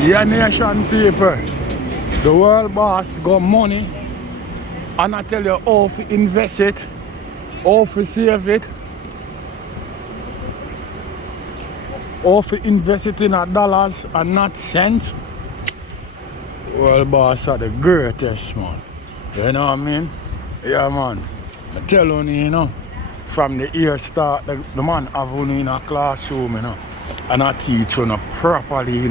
Yeah, nation people. The world boss got money. And I tell you how to invest it, how to save it, how to invest it in dollars and not cents. World boss are the greatest, man. You know what I mean? Yeah, man. I tell you, from the year start, the man have you in a classroom, and I teach you properly,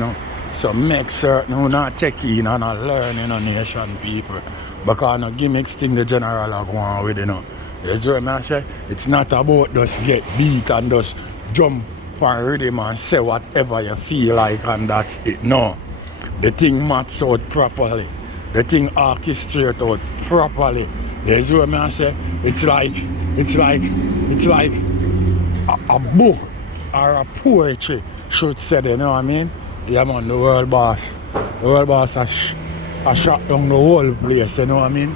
So make certain you not take in and learn, nation people. Because no gimmicks thing the general are going on with, You see what I say? It's not about just get beat and just jump on rhythm and say whatever you feel like and that's it. No. The thing maths out properly. The thing orchestrate out properly. You see what I say? It's like a book or a poetry should say, you know what I mean? Yeah, man, the world boss. The world boss has shot down the whole place, you know what I mean?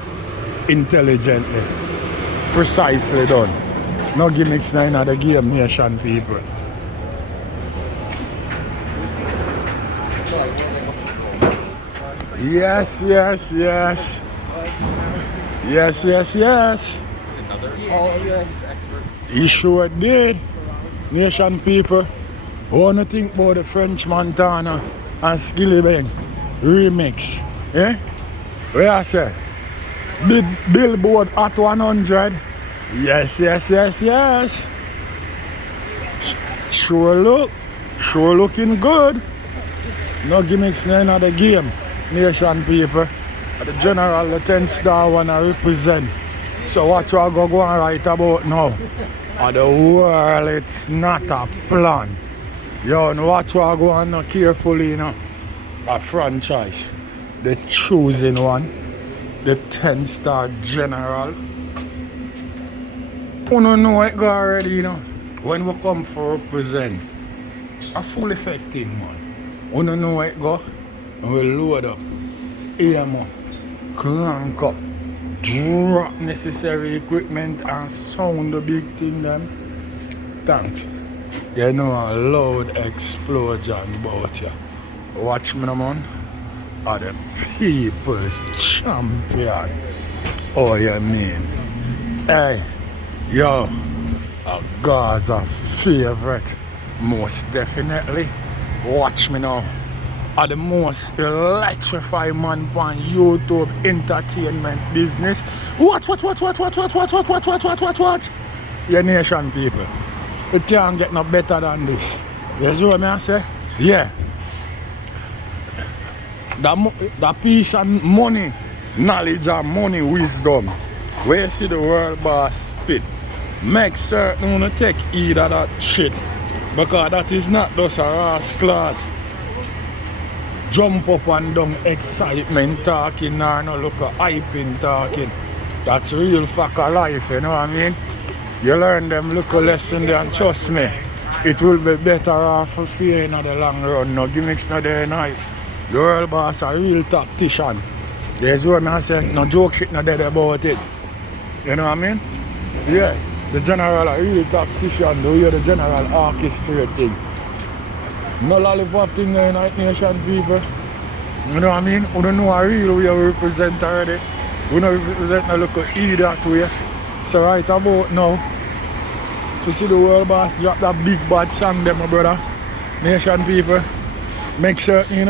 Intelligently. Precisely done. No gimmicks in the game, nation people. Yes. He sure did. Nation people. I want to think about the French Montana and Skillibeng remix. Eh? What I say? Billboard at 100. Yes. Sure looking good. No gimmicks in the game. Nation people. The general, the 10 star wanna represent. So what you are going to write about now? The world, it's not a plan. You know what you are going to carefully, A franchise. The choosing one. The 10 star general. You know it go already, When we come for represent. A full effective man. You know it go. And we load up. Here, man. Crank up. Drop necessary equipment and sound the big thing them. Thanks. You know a loud explosion about you. Watch me, man. Are the people's champion. Oh, you mean? Hey, yo, a Gaza favorite. Most definitely. Watch me now. Are the most electrifying man on YouTube entertainment business. Watch. Your nation people. It can't get no better than this. You see what I say? Yeah. The peace and money, knowledge and money, wisdom. Where you see the world boss spit. Make certain you take heed of that shit. Because that is not just a rascal. Jump up and down excitement talking or no look at hyping talking. That's real fact of life, you know what I mean? You learn them little lesson there and trust me, it will be better off for fear in the long run. No gimmicks no day night. The world boss a real tactician. There's what I say, no joke shit no dead about it. You know what I mean? Yeah, the general a real tactician, the way the general orchestrate thing. No lollipop thing in the nation people. You know what I mean? We don't know a real way we represent already. We don't represent no look E that way. So right about now, to see the world boss drop that big bad song there, my brother. Nation people. Make sure, we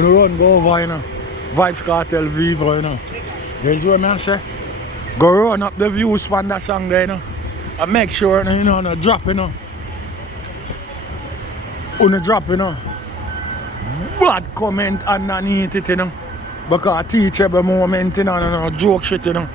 run go over, Vybz Kartel Vivo, You see what I say? Go run up the views from that song there, And make sure, no drop, drop, bad comment underneath it, Because teachable moment, no joke shit, You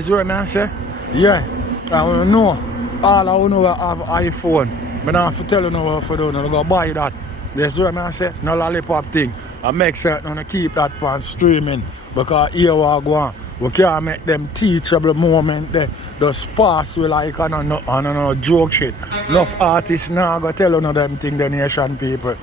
see what I say? Yeah. I want to know. All I know have iPhone. But I have to tell you what to do. I go buy that. You see what I say? No lollipop thing. I make certain to keep that on streaming. Because here we go on. We can't make them teachable moment there. Just pass we like on no joke shit. Enough artists now go tell you them thing the nation people.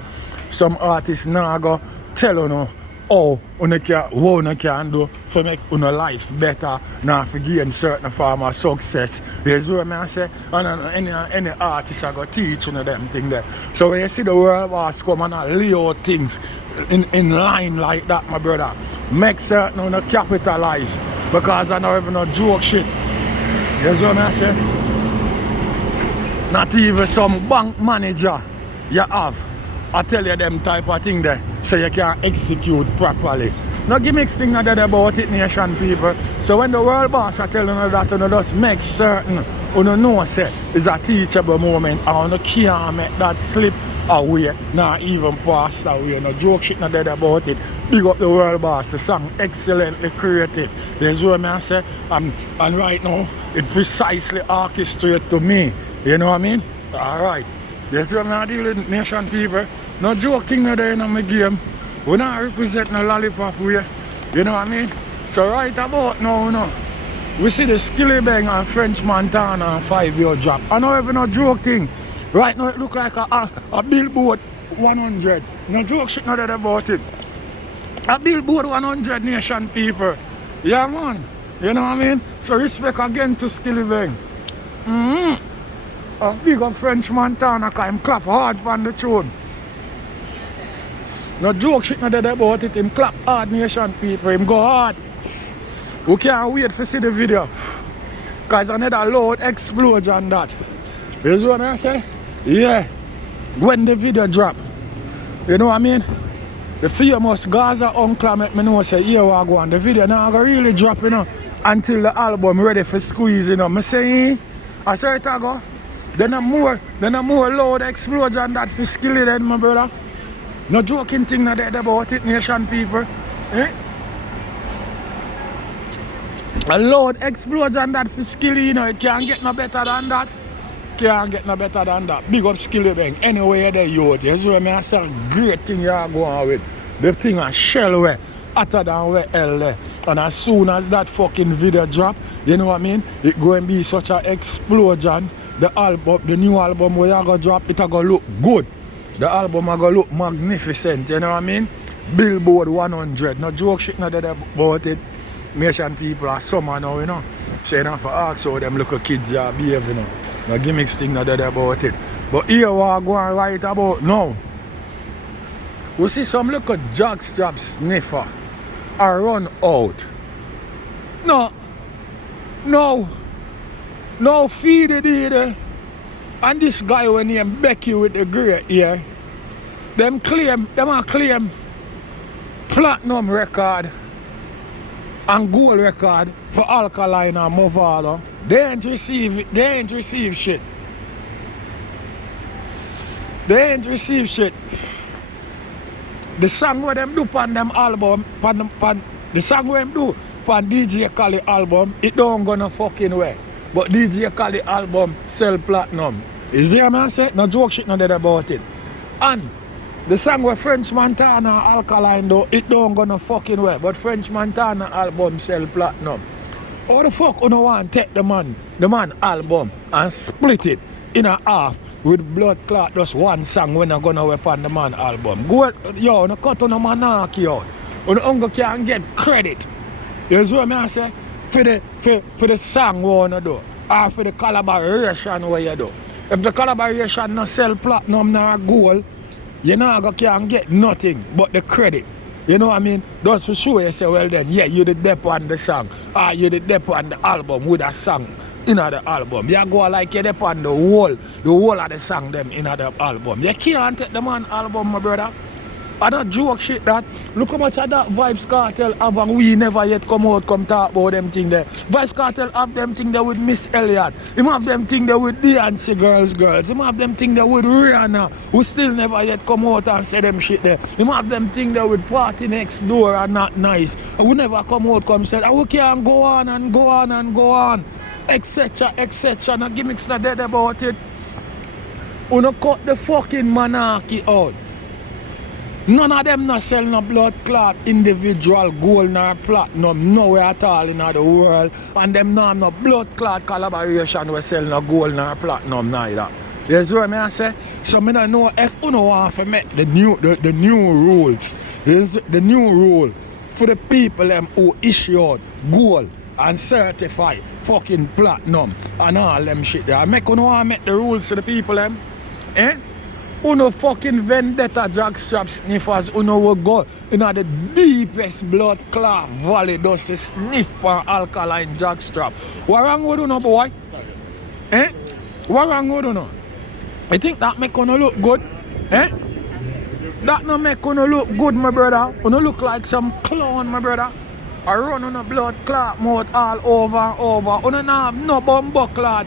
Some artists now go tell you what you can do to make your life better, now to gain certain form of success. You see what I say? And any artist I go teach you them thing there. So when you see the world boss come and lay out things in line like that, my brother, make certain you capitalize, because I know even no joke shit. You see what I say? Not even some bank manager you have, I tell you them type of thing there, so you can execute properly. No gimmicks thing not about it, nation people. So when the world boss are telling you that, you just make certain you know say it's a teachable moment, and you can't make that slip away, not even pass away. No joke shit not about it. Big up the world boss, the song excellently creative. There's what I say, and right now it precisely orchestrated to me. You know what I mean? Alright. That's what I'm dealing with, nation people. No joke thing no there in my game. We not represent no lollipop way. You know what I mean? So right about now, we see the skillibeng and French Montana and ft-fivio drop. I know even no joke thing. Right now it look like a billboard 100. No joke shit no there about it. A billboard 100, nation people. Yeah man. You know what I mean? So respect again to skillibeng. A big up French Montana, cause him clap hard on the tune. No joke shit not there about it, him clap hard, nation people, him go hard. We can't wait to see the video, cause another loud explosion that. You see what I say? Yeah. When the video drop, you know what I mean? The famous Gaza uncle make me know say, here we go on. The video now go really drop, you know, until the album ready for squeeze, you know. Me say, I say it go. Then a more loud explosion that for skilly then, my brother. No joking thing not there about it, nation people. Eh? A loud explosion that for skilly, you know, it can't get no better than that. Can't get no better than that. Big up skillibeng. Anyway, the youth. You see what I say? Great thing you are going with. The thing a shell way, hotter than where hell there. And as soon as that fucking video drop, you know what I mean? It going to be such an explosion. The new album where you go drop, it go look good. The album go look magnificent, you know what I mean? Billboard 100. No joke shit not there about it. Nation people are summer now, you know. So you don't have to ask how them little kids are behave, you know. No gimmicks thing not there about it. But here we are going right about now. We see some little jockstrap sniffer are run out. No feed it either. And this guy when named Becky with the grey hair, them claim platinum record and gold record for Alkaline and Movado. They ain't receive shit. They ain't receive shit. The song where them do on them album, the song where them do on DJ Khaled album, it don't go no fucking way. But DJ Khaled album sell platinum. You see what I say? No joke shit no dead about it. And the song where French Montana Alkaline though, it don't go no fucking way. But French Montana album sell platinum. How the fuck you don't want to take the man album and split it in a half with blood clot just one song when I'm gonna whip on the man album? Go yo, no cut on the monarchy out. You no can get credit. You see what I say? For the song we wanna do. Or for the collaboration where you do. If the collaboration not sell platinum nor gold, you can't get nothing but the credit. You know what I mean? Just for sure you say, well then, yeah, you did dep on the song. Or you did dep on the album with a song in the album. You go like you dep on the whole of the song them in the album. You can't take the man album, my brother. I don't joke shit that. Look how much of that Vybz Kartel have and we never yet come talk about them thing there. Vybz Kartel have them thing there with Miss Elliott. Him have them thing there with Beyonce girls. Him have them thing there with Rihanna, who still never yet come out and say them shit there. Him have them thing there with Party Next Door and Not Nice. Who never come out come say, we can go on and go on and go on. Etc. No gimmicks not dead about it. We no cut the fucking monarchy out. None of them not sell no blood clot individual gold nor platinum nowhere at all in the world. And them not have no blood clot collaboration we sell no gold nor platinum neither. You see what I say? So I don't know if you want to make the new rules. The new rule for the people who issue out gold and certify fucking platinum and all them shit there. I want to make the rules to the people eh? Uno fucking vendetta jackstrap sniffers, uno will go in the deepest blood clot valley does a sniff for alkaline jackstrap. What wrong with uno, boy? Eh? What wrong with uno? I think that make uno look good? Eh? That no make uno look good, my brother. Uno look like some clown, my brother. I run on a blood clot mouth all over and over. Uno not have no bumbo clot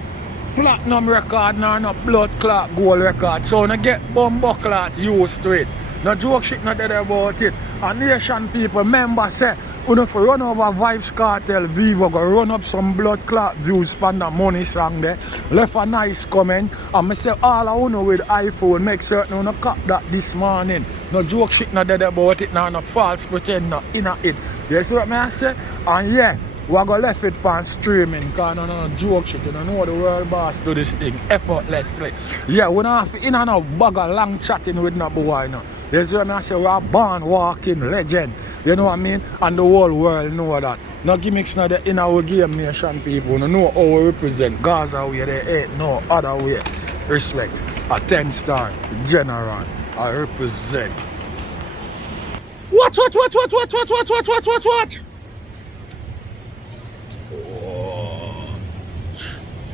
platinum record nor no blood clot gold record. So I get bumbo clot used to it. No joke shit not dead about it. And nation people member say you for run over Vybz Kartel Vivo go run up some blood clot views from the money song there. Left a nice comment and I say all I know with iPhone make certain you cop that this morning. No joke shit not dead about it nor no false pretend not in it. You see what I say? And yeah, we are going to left it for streaming because no joke shit. You know the world boss do this thing effortlessly. Yeah, we don't have to in and out bag of long chatting with no boy. No. You see what I say? We are born walking legend. You know what I mean? And the whole world know that. No gimmicks now in our game nation people. You know how we represent Gaza where they ain't no other way. Respect. A 10-star general. I represent. What?